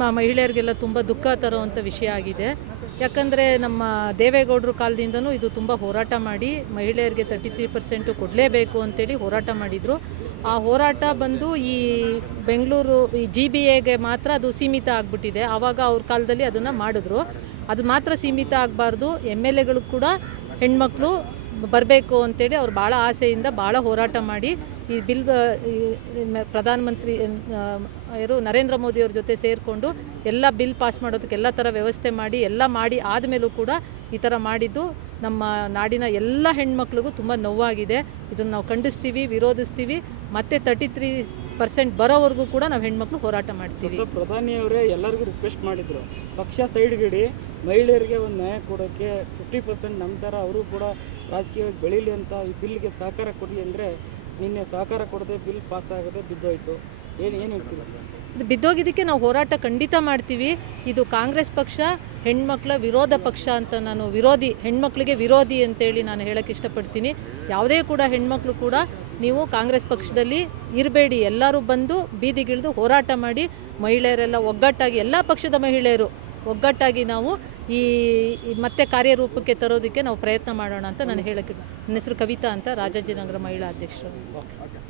ಮಹಿಳೆಯರಿಗೆಲ್ಲ ತುಂಬ ದುಃಖ ತರುವಂಥ ವಿಷಯ ಆಗಿದೆ. ಯಾಕಂದರೆ ನಮ್ಮ ದೇವೇಗೌಡರು ಕಾಲದಿಂದನೂ ಇದು ತುಂಬ ಹೋರಾಟ ಮಾಡಿ ಮಹಿಳೆಯರಿಗೆ 33% ಕೊಡಲೇಬೇಕು ಅಂತೇಳಿ ಹೋರಾಟ ಮಾಡಿದರು. ಆ ಹೋರಾಟ ಬಂದು ಈ ಬೆಂಗಳೂರು ಈ GBAಗೆ ಮಾತ್ರ ಅದು ಸೀಮಿತ ಆಗಿಬಿಟ್ಟಿದೆ. ಆವಾಗ ಅವ್ರ ಕಾಲದಲ್ಲಿ ಅದನ್ನು ಮಾಡಿದ್ರು. ಅದು ಮಾತ್ರ ಸೀಮಿತ ಆಗಬಾರ್ದು, MLAಗಳು ಕೂಡ ಹೆಣ್ಮಕ್ಳು ಬರಬೇಕು ಅಂತೇಳಿ ಅವ್ರು ಭಾಳ ಆಸೆಯಿಂದ ಭಾಳ ಹೋರಾಟ ಮಾಡಿ ಈ ಬಿಲ್ ಪ್ರಧಾನಮಂತ್ರಿ ನರೇಂದ್ರ ಮೋದಿಯವ್ರ ಜೊತೆ ಸೇರಿಕೊಂಡು ಎಲ್ಲ ಬಿಲ್ ಪಾಸ್ ಮಾಡೋದಕ್ಕೆ ಎಲ್ಲ ಥರ ವ್ಯವಸ್ಥೆ ಮಾಡಿ ಎಲ್ಲ ಮಾಡಿ ಆದಮೇಲೂ ಕೂಡ ಈ ಥರ ಮಾಡಿದ್ದು ನಮ್ಮ ನಾಡಿನ ಎಲ್ಲ ಹೆಣ್ಮಕ್ಳಿಗೂ ತುಂಬ ನೋವಾಗಿದೆ. ಇದನ್ನು ನಾವು ಖಂಡಿಸ್ತೀವಿ, ವಿರೋಧಿಸ್ತೀವಿ. ಮತ್ತು 33% ಬರೋವರೆಗೂ ಕೂಡ ನಾವು ಹೆಣ್ಮಕ್ಳು ಹೋರಾಟ ಮಾಡ್ತೀವಿ. ಪ್ರಧಾನಿಯವರೇ ಎಲ್ಲರಿಗೂ ರಿಕ್ವೆಸ್ಟ್ ಮಾಡಿದರು, ಪಕ್ಷ ಸೈಡ್ಗಿಡಿ, ಮಹಿಳೆಯರಿಗೆ ಒಂದು ನ್ಯಾಯ ಕೊಡೋಕ್ಕೆ 50% ನಮ್ಮ ಥರ ಅವರು ಕೂಡ ರಾಜಕೀಯವಾಗಿ ಬೆಳೀಲಿ ಅಂತ ಈ ಬಿಲ್ಗೆ ಸಹಕಾರ ಕೊಡಲಿ ಅಂದರೆ ನಿನ್ನೆ ಸಹಕಾರ ಕೊಡದೆ ಬಿಲ್ ಪಾಸ್ ಆಗದೆ ಬಿದ್ದೋಯ್ತು. ಏನು ಹೇಳ್ತೀವಿ? ಇದು ಬಿದ್ದೋಗಿದ್ದಕ್ಕೆ ನಾವು ಹೋರಾಟ ಖಂಡಿತ ಮಾಡ್ತೀವಿ. ಇದು ಕಾಂಗ್ರೆಸ್ ಪಕ್ಷ ಹೆಣ್ಮಕ್ಳ ವಿರೋಧ ಪಕ್ಷ ಅಂತ ನಾನು ಹೆಣ್ಮಕ್ಳಿಗೆ ವಿರೋಧಿ ಅಂತೇಳಿ ನಾನು ಹೇಳೋಕ್ಕೆ ಇಷ್ಟಪಡ್ತೀನಿ. ಯಾವುದೇ ಕೂಡ ಹೆಣ್ಮಕ್ಳು ಕೂಡ ನೀವು ಕಾಂಗ್ರೆಸ್ ಪಕ್ಷದಲ್ಲಿ ಇರಬೇಡಿ, ಎಲ್ಲರೂ ಬಂದು ಬೀದಿಗಿಳಿದು ಹೋರಾಟ ಮಾಡಿ ಮಹಿಳೆಯರೆಲ್ಲ ಒಗ್ಗಟ್ಟಾಗಿ ಎಲ್ಲ ಪಕ್ಷದ ಮಹಿಳೆಯರು ಒಗ್ಗಟ್ಟಾಗಿ ನಾವು ಈ ಮತ್ತೆ ಕಾರ್ಯರೂಪಕ್ಕೆ ತರೋದಕ್ಕೆ ನಾವು ಪ್ರಯತ್ನ ಮಾಡೋಣ ಅಂತ ನಾನು ಹೇಳೋಕ್ಕೆ. ನನ್ನ ಹೆಸರು ಕವಿತಾ ಅಂತ, ರಾಜಾಜಿನಗರ ಮಹಿಳಾ ಅಧ್ಯಕ್ಷರು.